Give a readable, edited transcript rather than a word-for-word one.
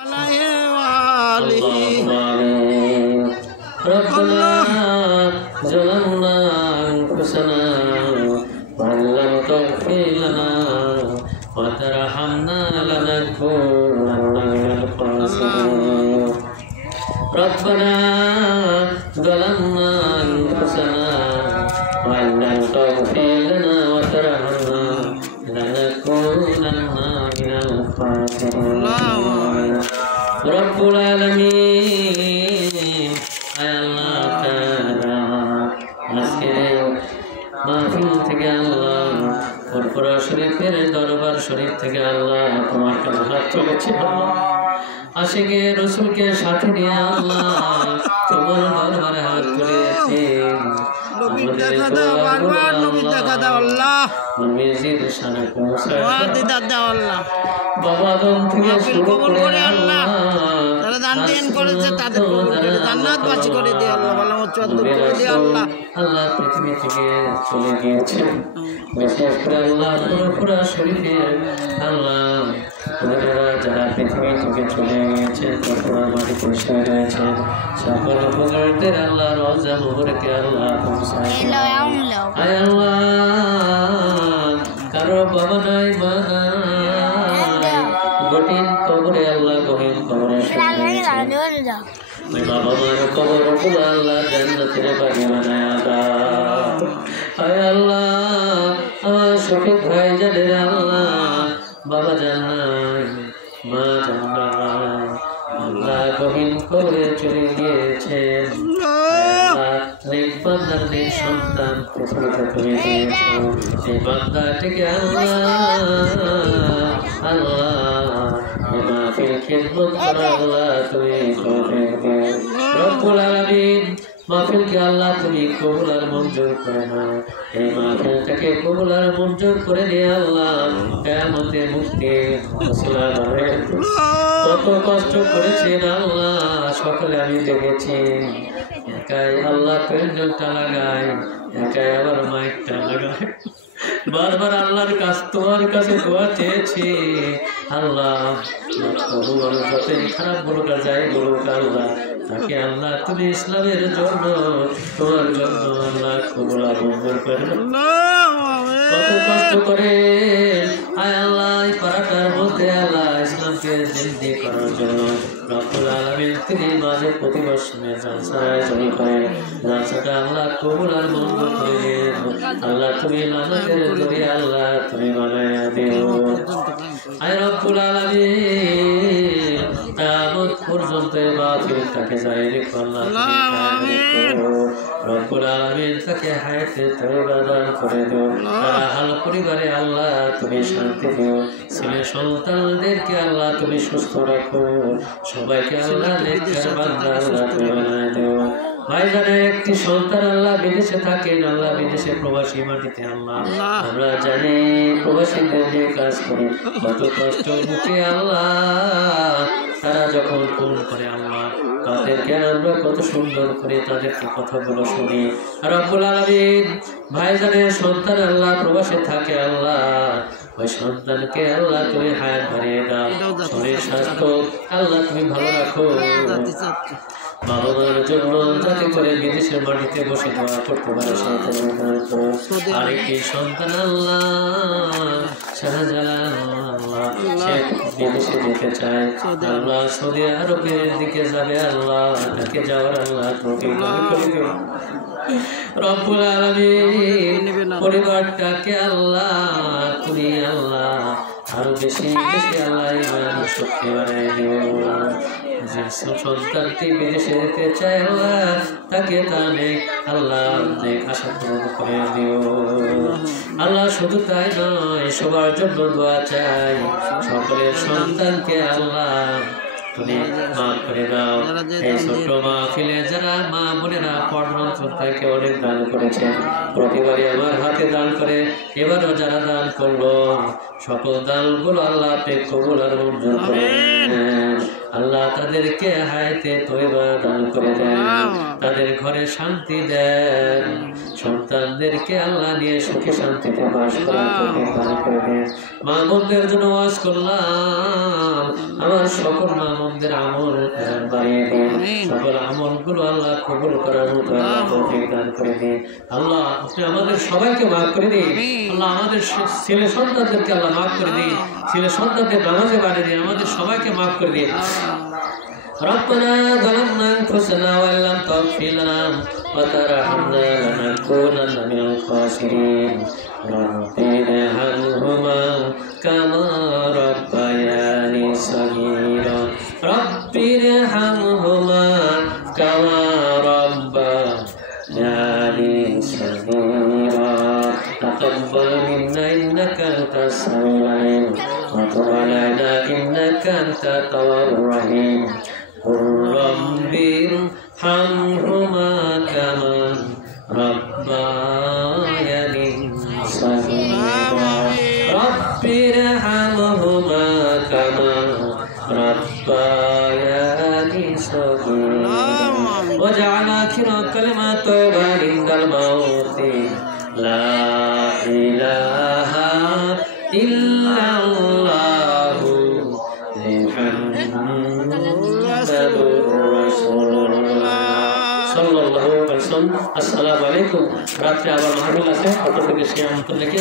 ربنا ظلمنا أنفسنا وإن لم تغفر لنا وترحمنا لنكونن من الخاسرين ربنا ظلمنا أنفسنا وإن لم تغفر لنا وترحمنا لنكونن من الخاسرين رب العالمين الله تعالى مسكين মাহফিল থেকে আল্লাহ ফুরফুরা শরীফের দরবার শরীফ থেকে আল্লাহ তোমার কাছে হাত তুলেছি আশিকে রাসূলকে সাথে নিয়ে আল্লাহ তোমার দরবারে হাত তুলেছি নবী দেখা দাও বারবার নবী দেখা দাও আল্লাহ নবীজির শানে পৌঁছায় ওয়া দিদার দাও আল্লাহ বাবা দম থেকে শুরু করে আল্লাহ যারা দান দেন করেছে তাদের জান্নাত বাসী করে দিও আল্লাহ ভালো উচ্চতা করে দিও আল্লাহ আল্লাহ পৃথিবী থেকে চলে গিয়েছে বিশেষ করে আল্লাহ পুরা শরীফে আল্লাহ যারা পৃথিবী থেকে চলে গিয়েছে পুরা মাটি পরিষ্কার রয়েছে সকল উপকারীদের আল্লাহ রওজা মুবারকে আল্লাহ পৌঁছায় আয় আল্লাহ কারো বাবা নাই মা নাই কঠিন কবরে আল্লাহ গহীন কবরে বাবা মার কবর পুরা আল্লাহ জান্নাতের বাড়ি বানায়া দাও আয় আল্লাহ আমার শফিক ভাই জানের আল্লাহ বাবা জান্নাত মা জান্নাত আল্লাহ গহীন কবরে চলে গিয়েছেন নেক বান্দার নেক সন্তান পৃথিবীতে তুমি দিয়েছো সেই বান্দাটিকে আল্লাহ মাহফিল খিদমত করা আল্লাহ তুমি করে দিও রব্বুল আলামিন মাহফিলকে আল্লাহ তুমি কবুল আর মঞ্জুর করে নাও এই মাহফিলটাকে কবুল আর মঞ্জুর করে নিয়ে আল্লাহ কিয়ামতে মুক্তি ওসিলা করে কত কষ্ট করেছেন আল্লাহ সকলে আমি দেখেছি একাই আল্লাহ প্যান্ডেলটা লাগায় একাই আবার মাইকটা লাগায় বারবার আল্লাহর কাছ তোমার কাছে দোয়া চেয়েছি আল্লাহ যতই খারাপ বলুক আর যাই বলুক আল্লাহ তাকে আল্লাহ তুমি ইসলামের জন্য তোমার জন্য আল্লাহ কবুল আর মঞ্জুর করে কত কষ্ট করে আয় আল্লাহ এই পাড়াটার মধ্যে আল্লাহ ইসলামকে জিন্দি করার জন্য রব্বুল আলামিন তিনি মাঝে প্রতি বছরে জালসা আয়োজন করেন জালসাটা আল্লাহ কবুল আর মঞ্জুর করে দিন আল্লাহ তুমি নামাজের জড়িয়ে আল্লাহ তুমি বানায়া দিও আয় রব্বুল আলামিন কিয়ামত পর্যন্ত মাহফিলটাকে জারি রেখো আল্লাহ রব্বুল আলামিন তাকে হায়াতে তয়্যিবা দান করে দিও তার আহল পরিবারে আল্লাহ তুমি শান্তি দিও ছেলে সন্তানদেরকে আল্লাহ তুমি সুস্থ রাখো সবাইকে আল্লাহ নেককার বান্দা আল্লাহ তুমি বানায় দিও ভাইজানের একটি সন্তান আল্লাহ বিদেশে থাকেন আল্লাহ বিদেশে প্রবাসী মাটিতে আল্লাহ আমরা জানি প্রবাসীদের নিয়ে কাজ করি কত কষ্ট মুখে আল্লাহ তারা যখন ফোন করে আল্লাহ তাদেরকে আমরা কত সুন্দর করে তাদেরকে কথাগুলো শুনি রব্বুল আলামিন ভাইজানের সন্তান আল্লাহ প্রবাসে থাকে আল্লাহ ওই সন্তানকে আল্লাহ তুমি হায়াত বাড়িয়ে দাও শরীর স্বাস্থ্য আল্লাহ তুমি ভালো রাখো বাবা মার জন্য যাতে করে বিদেশের মাটিতে বসে দোয়া করতে পারে আরেকটি সন্তান আল্লাহ শাহজালাল সে বিদেশে যেতে চায় আল্লাহ সৌদি আরবের দিকে যাবে আল্লাহ তাকে যাওয়ার আল্লাহ তৌফিক দান করে দিও রব্বুল আলামিন পরিবারটাকে আল্লাহ তুমি আল্লাহ আরো বেশি বেশি আল্লাহ ইমান শক্তি বাড়ায় দিও যে সন্তানটি বিদেশে যেতে চায় আল্লাহ তাকে তাকে আল্লাহ আশা পূরণ করে দিও আল্লাহ শুধু তাই নয় সবার জন্য দোয়া চাই সকলের সন্তানকে আল্লাহ তুমি মাফ করে দাও এই ছোট্ট মাহফিলে যারা মা বোনেরা পর্ণতাকে অনেক দান করেছেন প্রতিবারই আমার হাতে দান করে এবারও যারা দান করলো সকল দানগুলো আল্লাহ আপনি কবুল আর মঞ্জুর করে আল্লাহ তাদেরকে হায়াতে তয়্যিবা দান করে দেন তাদের ঘরে শান্তি দেন, সন্তানদেরকে আল্লাহ নিয়ে সুখে শান্তিতে বাস করার তৌফিক দান করে দেন। মা বোনদের জন্য ওয়াজ করলাম, আমার সকল মা বোনদের আমল বাড়িয়ে দিন, সকল আমলগুলো আল্লাহ কবুল করার মতো আল্লাহ তৌফিক দান করে দিন। আল্লাহ আপনি আমাদের সবাইকে মাফ করে দিন। আল্লাহ আমাদের ছেলে সন্তানদেরকে আল্লাহ মাফ করে দিন, ছেলে সন্তানদের নামাজে বাড়িয়ে দিন, আমাদের সবাইকে মাফ করে দিন। ربنا ظلمنا أنفسنا وإن لم تغفر لنا وترحمنا لنكونن من الخاسرين رب ارحمهما كما ربياني صغيرا رب ارحمهما كما ربياني صغيرا تقبل منا إنك أنت السميع العليم وتب علينا إنك أنت التواب الرحيم قل رب ارحمهما كما ربياني صغيرا رب ارحمهما كما ربياني صغيرا واجعل آخر كلمة عند الموت لا إله إلا الله আসসালামু আলাইকুম। রাত্রে আবার মাহফিল আছে, অটো থেকে সে আমন্ত্রণ লিখে